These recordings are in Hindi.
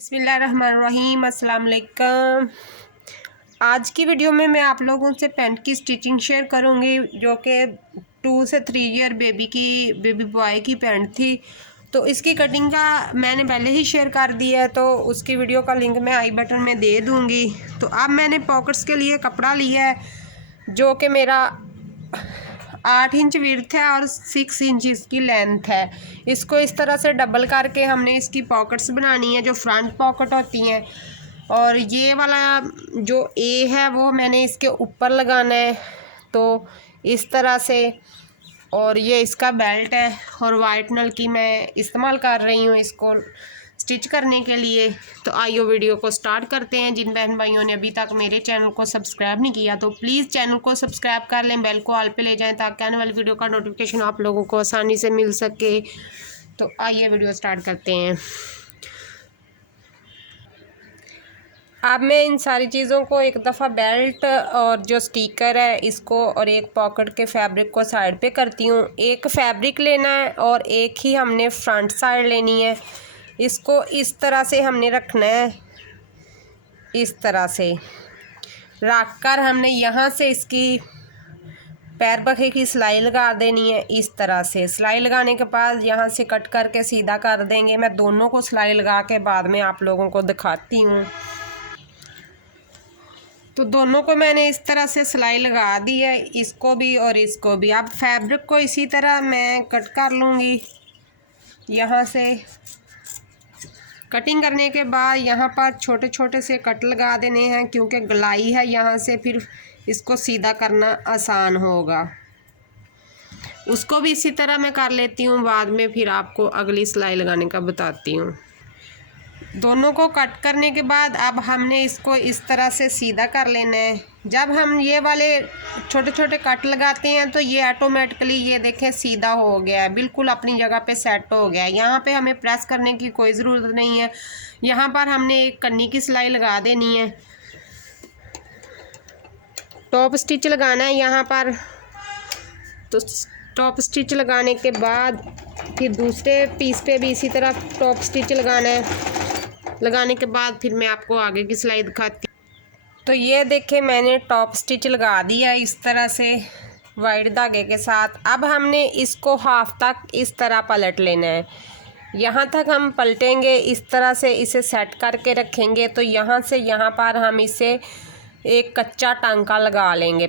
बिस्मिल्लाहिर्रहमानिर्रहीम, अस्सलाम वालेकुम। आज की वीडियो में मैं आप लोगों से पैंट की स्टिचिंग शेयर करूंगी जो कि 2 से 3 ईयर बेबी बॉय की पैंट थी। तो इसकी कटिंग का मैंने पहले ही शेयर कर दिया है, तो उसकी वीडियो का लिंक मैं आई बटन में दे दूंगी। तो अब मैंने पॉकेट्स के लिए कपड़ा लिया है जो कि मेरा 8 इंच विड्थ है और 6 इंच इसकी लेंथ है। इसको इस तरह से डबल करके हमने इसकी पॉकेट्स बनानी है जो फ्रंट पॉकेट होती हैं। और ये वाला जो ए है वो मैंने इसके ऊपर लगाना है, तो इस तरह से। और ये इसका बेल्ट है और वाइट नल की मैं इस्तेमाल कर रही हूँ इसको स्टिच करने के लिए। तो आइए वीडियो को स्टार्ट करते हैं। जिन बहन भाइयों ने अभी तक मेरे चैनल को सब्सक्राइब नहीं किया तो प्लीज़ चैनल को सब्सक्राइब कर लें, बेल को ऑल पे ले जाएं ताकि आने वाली वीडियो का नोटिफिकेशन आप लोगों को आसानी से मिल सके। तो आइए वीडियो स्टार्ट करते हैं। अब मैं इन सारी चीज़ों को एक दफ़ा बेल्ट और जो स्टिकर है इसको और एक पॉकेट के फैब्रिक को साइड पे करती हूँ। एक फैब्रिक लेना है और एक ही हमने फ्रंट साइड लेनी है। इसको इस तरह से हमने रखना है, इस तरह से रख कर हमने यहाँ से इसकी पैर बखे की सिलाई लगा देनी है। इस तरह से सिलाई लगाने के बाद यहाँ से कट करके सीधा कर देंगे। मैं दोनों को सिलाई लगा के बाद में आप लोगों को दिखाती हूँ। तो दोनों को मैंने इस तरह से सिलाई लगा दी है, इसको भी और इसको भी। अब फैब्रिक को इसी तरह मैं कट कर लूँगी। यहाँ से कटिंग करने के बाद यहाँ पर छोटे छोटे से कट लगा देने हैं क्योंकि गलाई है, यहाँ से फिर इसको सीधा करना आसान होगा। उसको भी इसी तरह मैं कर लेती हूँ, बाद में फिर आपको अगली सिलाई लगाने का बताती हूँ। दोनों को कट करने के बाद अब हमने इसको इस तरह से सीधा कर लेना है। जब हम ये वाले छोटे छोटे कट लगाते हैं तो ये ऑटोमेटिकली ये देखें सीधा हो गया है, बिल्कुल अपनी जगह पे सेट हो गया है। यहाँ पे हमें प्रेस करने की कोई ज़रूरत नहीं है। यहाँ पर हमने एक कन्नी की सिलाई लगा देनी है, टॉप स्टिच लगाना है यहाँ पर। तो टॉप स्टिच लगाने के बाद फिर दूसरे पीस पे भी इसी तरह टॉप स्टिच लगाना है। लगाने के बाद फिर मैं आपको आगे की सिलाई दिखाती हूँ। तो ये देखें मैंने टॉप स्टिच लगा दिया इस तरह से वाइट धागे के साथ। अब हमने इसको हाफ तक इस तरह पलट लेना है। यहाँ तक हम पलटेंगे, इस तरह से इसे सेट करके रखेंगे। तो यहाँ से यहाँ पर हम इसे एक कच्चा टांका लगा लेंगे।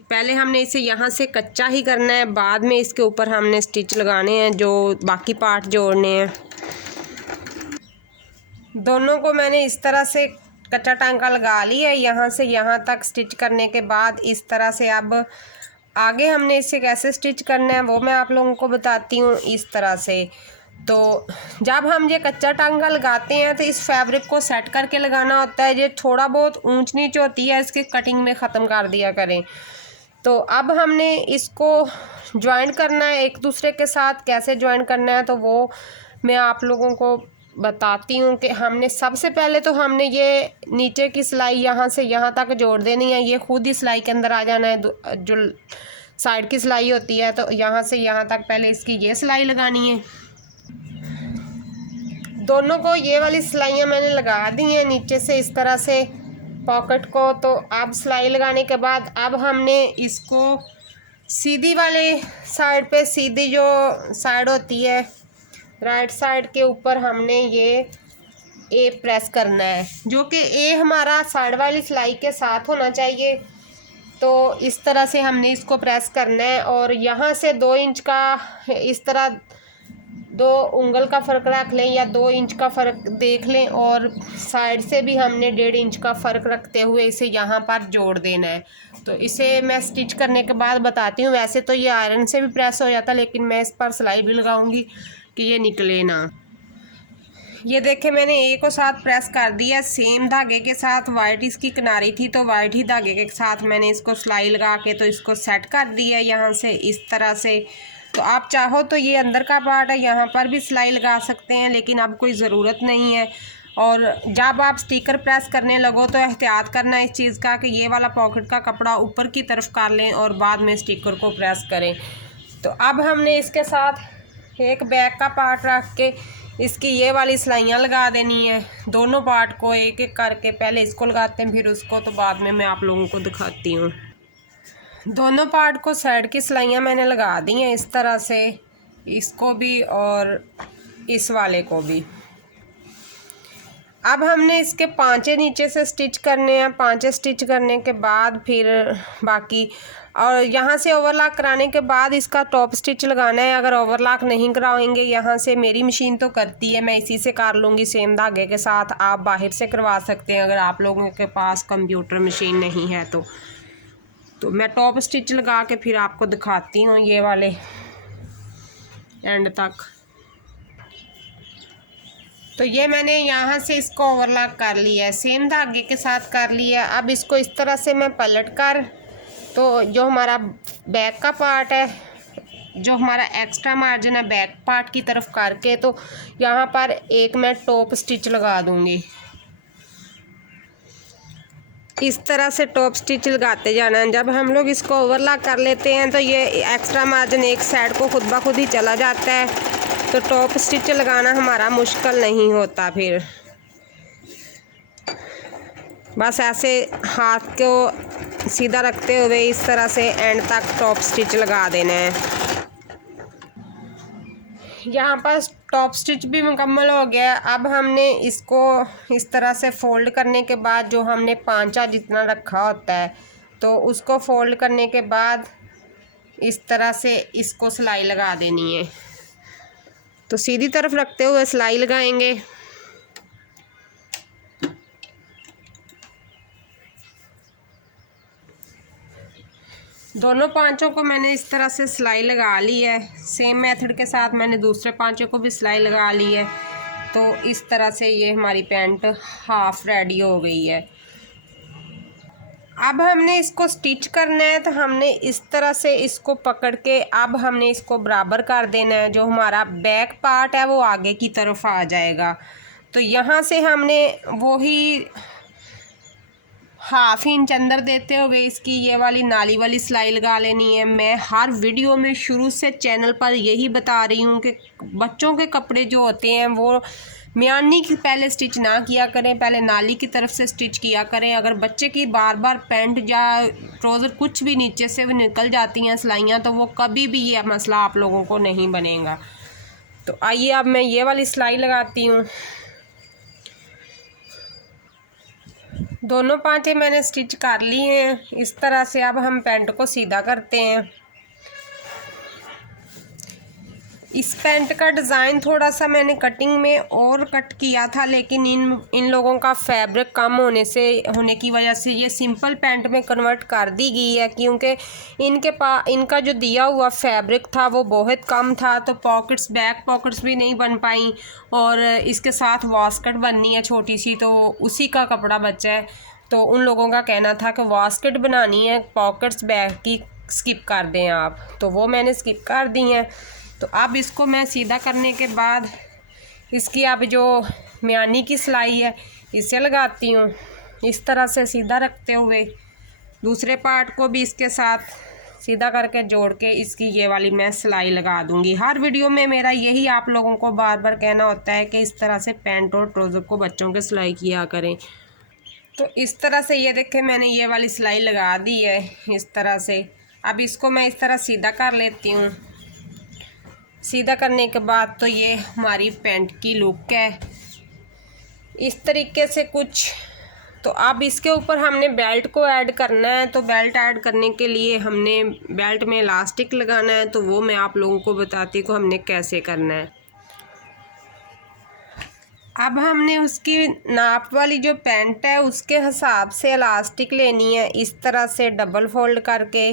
पहले हमने इसे यहाँ से कच्चा ही करना है, बाद में इसके ऊपर हमने स्टिच लगाने हैं जो बाकी पार्ट जोड़ने हैं। दोनों को मैंने इस तरह से कच्चा टांका लगा लिया है। यहाँ से यहाँ तक स्टिच करने के बाद इस तरह से अब आगे हमने इसे कैसे स्टिच करना है वो मैं आप लोगों को बताती हूँ। इस तरह से तो जब हम ये कच्चा टांका लगाते हैं तो इस फैब्रिक को सेट करके लगाना होता है। ये थोड़ा बहुत ऊंच नीच होती है, इसकी कटिंग में ख़त्म कर दिया करें। तो अब हमने इसको ज्वाइन करना है एक दूसरे के साथ। कैसे ज्वाइन करना है तो वो मैं आप लोगों को बताती हूँ कि हमने सबसे पहले तो हमने ये नीचे की सिलाई यहाँ से यहाँ तक जोड़ देनी है। ये खुद ही सिलाई के अंदर आ जाना है, जो साइड की सिलाई होती है। तो यहाँ से यहाँ तक पहले इसकी ये सिलाई लगानी है। दोनों को ये वाली सिलाइयाँ मैंने लगा दी हैं नीचे से इस तरह से पॉकेट को। तो अब सिलाई लगाने के बाद अब हमने इसको सीधी वाले साइड पे, सीधी जो साइड होती है राइट साइड के ऊपर हमने ये ए प्रेस करना है, जो कि ए हमारा साइड वाली सिलाई के साथ होना चाहिए। तो इस तरह से हमने इसको प्रेस करना है और यहाँ से 2 इंच का इस तरह 2 उंगल का फ़र्क रख लें या 2 इंच का फ़र्क देख लें। और साइड से भी हमने 1.5 इंच का फ़र्क रखते हुए इसे यहाँ पर जोड़ देना है। तो इसे मैं स्टिच करने के बाद बताती हूँ। वैसे तो ये आयरन से भी प्रेस हो जाता, लेकिन मैं इस पर सिलाई भी लगाऊंगी कि ये निकले ना। ये देखें मैंने ए को साथ प्रेस कर दिया सेम धागे के साथ। वाइट इसकी किनारी थी तो वाइट ही धागे के साथ मैंने इसको सिलाई लगा के तो इसको सेट कर दिया यहाँ से इस तरह से। तो आप चाहो तो ये अंदर का पार्ट है, यहाँ पर भी सिलाई लगा सकते हैं, लेकिन अब कोई ज़रूरत नहीं है। और जब आप स्टिकर प्रेस करने लगो तो एहतियात करना इस चीज़ का कि ये वाला पॉकेट का कपड़ा ऊपर की तरफ कर लें और बाद में स्टिकर को प्रेस करें। तो अब हमने इसके साथ एक बैक का पार्ट रख के इसकी ये वाली सिलाइयाँ लगा देनी है। दोनों पार्ट को एक एक करके पहले इसको लगाते हैं फिर उसको, तो बाद में मैं आप लोगों को दिखाती हूँ। दोनों पार्ट को साइड की सिलाइयाँ मैंने लगा दी हैं इस तरह से, इसको भी और इस वाले को भी। अब हमने इसके पांचे नीचे से स्टिच करने हैं। पांचे स्टिच करने के बाद फिर बाकी, और यहाँ से ओवरलॉक कराने के बाद इसका टॉप स्टिच लगाना है। अगर ओवरलॉक नहीं कराएंगे यहाँ से, मेरी मशीन तो करती है, मैं इसी से कर लूँगी सेम धागे के साथ। आप बाहर से करवा सकते हैं अगर आप लोगों के पास कंप्यूटर मशीन नहीं है तो मैं टॉप स्टिच लगा के फिर आपको दिखाती हूँ ये वाले एंड तक। तो ये मैंने यहाँ से इसको ओवरलॉक कर लिया है, सेम धागे के साथ कर लिया। अब इसको इस तरह से मैं पलट कर, तो जो हमारा बैक का पार्ट है, जो हमारा एक्स्ट्रा मार्जिन है बैक पार्ट की तरफ करके, तो यहाँ पर एक मैं टॉप स्टिच लगा दूँगी। इस तरह से टॉप स्टिच लगाते जाना है। जब हम लोग इसको ओवरलॉक कर लेते हैं तो ये एक्स्ट्रा मार्जिन एक साइड को खुद ब खुद ही चला जाता है, तो टॉप स्टिच लगाना हमारा मुश्किल नहीं होता। फिर बस ऐसे हाथ को सीधा रखते हुए इस तरह से एंड तक टॉप स्टिच लगा देना है। यहाँ पर टॉप स्टिच भी मुकम्मल हो गया। अब हमने इसको इस तरह से फ़ोल्ड करने के बाद, जो हमने पांचा जितना रखा होता है, तो उसको फ़ोल्ड करने के बाद इस तरह से इसको सिलाई लगा देनी है। तो सीधी तरफ रखते हुए सिलाई लगाएंगे। दोनों पांचों को मैंने इस तरह से सिलाई लगा ली है। सेम मेथड के साथ मैंने दूसरे पांचों को भी सिलाई लगा ली है। तो इस तरह से ये हमारी पैंट हाफ रेडी हो गई है। अब हमने इसको स्टिच करना है, तो हमने इस तरह से इसको पकड़ के अब हमने इसको बराबर कर देना है। जो हमारा बैक पार्ट है वो आगे की तरफ आ जाएगा। तो यहाँ से हमने वही हाफ इंच अंदर देते हुए इसकी ये वाली नाली वाली सिलाई लगा लेनी है। मैं हर वीडियो में शुरू से चैनल पर यही बता रही हूँ कि बच्चों के कपड़े जो होते हैं वो म्यानी की पहले स्टिच ना किया करें, पहले नाली की तरफ से स्टिच किया करें। अगर बच्चे की बार बार पैंट या ट्राउज़र कुछ भी नीचे से निकल जाती हैं सिलाइयाँ, तो वो कभी भी ये मसला आप लोगों को नहीं बनेगा। तो आइए अब मैं ये वाली सिलाई लगाती हूँ। दोनों पांचे मैंने स्टिच कर ली हैं इस तरह से। अब हम पैंट को सीधा करते हैं। इस पैंट का डिज़ाइन थोड़ा सा मैंने कटिंग में और कट किया था, लेकिन इन लोगों का फैब्रिक कम होने की वजह से ये सिंपल पैंट में कन्वर्ट कर दी गई है, क्योंकि इनका जो दिया हुआ फैब्रिक था वो बहुत कम था। तो पॉकेट्स, बैक पॉकेट्स भी नहीं बन पाई, और इसके साथ वास्कट बननी है छोटी सी, तो उसी का कपड़ा बचा है। तो उन लोगों का कहना था कि वास्कट बनानी है, पॉकेट्स बैक की स्किप कर दें आप, तो वो मैंने स्किप कर दी हैं। तो अब इसको मैं सीधा करने के बाद इसकी अब जो म्यानी की सिलाई है इसे लगाती हूँ। इस तरह से सीधा रखते हुए दूसरे पार्ट को भी इसके साथ सीधा करके जोड़ के इसकी ये वाली मैं सिलाई लगा दूँगी। हर वीडियो में मेरा यही आप लोगों को बार बार कहना होता है कि इस तरह से पैंट और ट्राउज़र को बच्चों के सिलाई किया करें। तो इस तरह से ये देखें मैंने ये वाली सिलाई लगा दी है इस तरह से। अब इसको मैं इस तरह सीधा कर लेती हूँ। सीधा करने के बाद तो ये हमारी पैंट की लुक है इस तरीके से कुछ। तो अब इसके ऊपर हमने बेल्ट को ऐड करना है। तो बेल्ट ऐड करने के लिए हमने बेल्ट में इलास्टिक लगाना है, तो वो मैं आप लोगों को बताती हूँ हमने कैसे करना है। अब हमने उसकी नाप वाली जो पैंट है उसके हिसाब से इलास्टिक लेनी है, इस तरह से डबल फोल्ड करके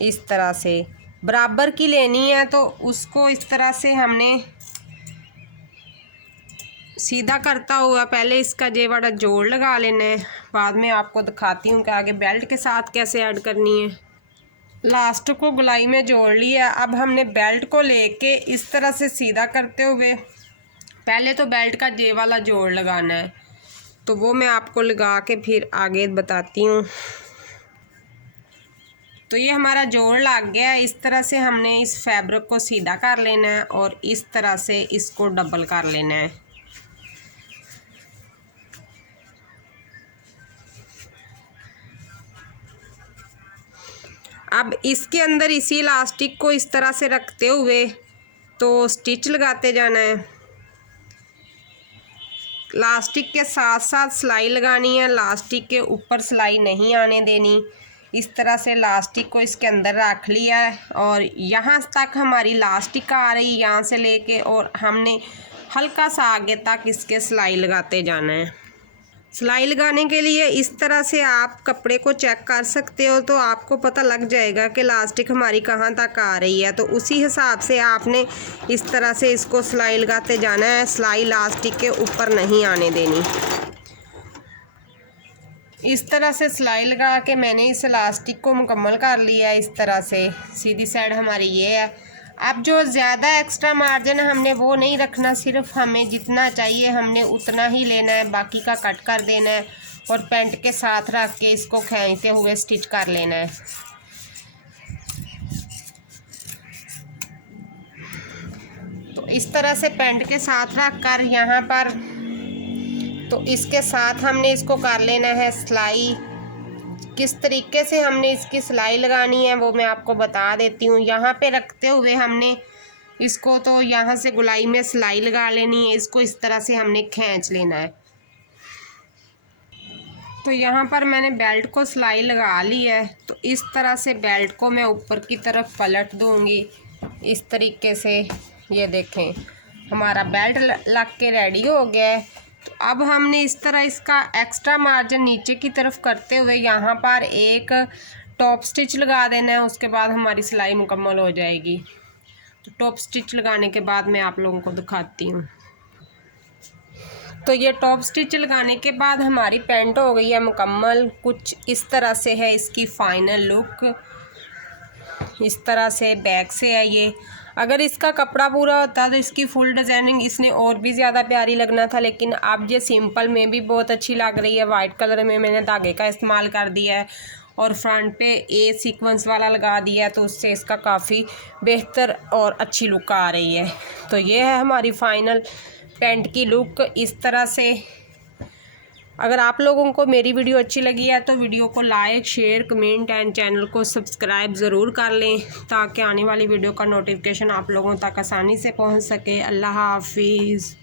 इस तरह से बराबर की लेनी है। तो उसको इस तरह से हमने सीधा करता हुआ पहले इसका ये वाला जोड़ लगा लेना है, बाद में आपको दिखाती हूँ कि आगे बेल्ट के साथ कैसे ऐड करनी है। लास्ट को गुलाई में जोड़ लिया। अब हमने बेल्ट को लेके इस तरह से सीधा करते हुए पहले तो बेल्ट का ये वाला जोड़ लगाना है, तो वो मैं आपको लगा के फिर आगे बताती हूँ। तो ये हमारा जोड़ लग गया है। इस तरह से हमने इस फैब्रिक को सीधा कर लेना है और इस तरह से इसको डबल कर लेना है। अब इसके अंदर इसी इलास्टिक को इस तरह से रखते हुए तो स्टिच लगाते जाना है। इलास्टिक के साथ साथ सिलाई लगानी है, इलास्टिक के ऊपर सिलाई नहीं आने देनी। इस तरह से इलास्टिक को इसके अंदर रख लिया है और यहाँ तक हमारी इलास्टिक आ रही, यहाँ से लेके और हमने हल्का सा आगे तक इसके सिलाई लगाते जाना है। सिलाई लगाने के लिए इस तरह से आप कपड़े को चेक कर सकते हो, तो आपको पता लग जाएगा कि इलास्टिक हमारी कहाँ तक आ रही है। तो उसी हिसाब से आपने इस तरह से इसको सिलाई लगाते जाना है, सिलाई इलास्टिक के ऊपर नहीं आने देनी। इस तरह से सिलाई लगा के मैंने इस इलास्टिक को मुकम्मल कर लिया है। इस तरह से सीधी साइड हमारी ये है। अब जो ज़्यादा एक्स्ट्रा मार्जिन हमने वो नहीं रखना, सिर्फ हमें जितना चाहिए हमने उतना ही लेना है, बाकी का कट कर देना है और पैंट के साथ रख के इसको खींचते हुए स्टिच कर लेना है। तो इस तरह से पैंट के साथ रख कर यहाँ पर तो इसके साथ हमने इसको कर लेना है सिलाई। किस तरीके से हमने इसकी सिलाई लगानी है वो मैं आपको बता देती हूँ। यहाँ पे रखते हुए हमने इसको तो यहाँ से गुलाई में सिलाई लगा लेनी है, इसको इस तरह से हमने खींच लेना है। तो यहाँ पर मैंने बेल्ट को सिलाई लगा ली है। तो इस तरह से बेल्ट को मैं ऊपर की तरफ पलट दूँगी इस तरीके से। ये देखें हमारा बेल्ट लग के रेडी हो गया है। तो अब हमने इस तरह इसका एक्स्ट्रा मार्जिन नीचे की तरफ करते हुए यहाँ पर एक टॉप स्टिच लगा देना है, उसके बाद हमारी सिलाई मुकम्मल हो जाएगी। तो टॉप स्टिच लगाने के बाद मैं आप लोगों को दिखाती हूँ। तो ये टॉप स्टिच लगाने के बाद हमारी पैंट हो गई है मुकम्मल। कुछ इस तरह से है इसकी फाइनल लुक। इस तरह से बैक से है ये। अगर इसका कपड़ा पूरा होता तो इसकी फुल डिज़ाइनिंग इसने और भी ज़्यादा प्यारी लगना था, लेकिन अब ये सिंपल में भी बहुत अच्छी लग रही है। वाइट कलर में मैंने धागे का इस्तेमाल कर दिया है और फ्रंट पे ए सीक्वेंस वाला लगा दिया है, तो उससे इसका काफ़ी बेहतर और अच्छी लुक आ रही है। तो ये है हमारी फाइनल पैंट की लुक इस तरह से। अगर आप लोगों को मेरी वीडियो अच्छी लगी है तो वीडियो को like, share, comment and channel को सब्सक्राइब ज़रूर कर लें, ताकि आने वाली वीडियो का नोटिफिकेशन आप लोगों तक आसानी से पहुंच सके। अल्लाह हाफिज़।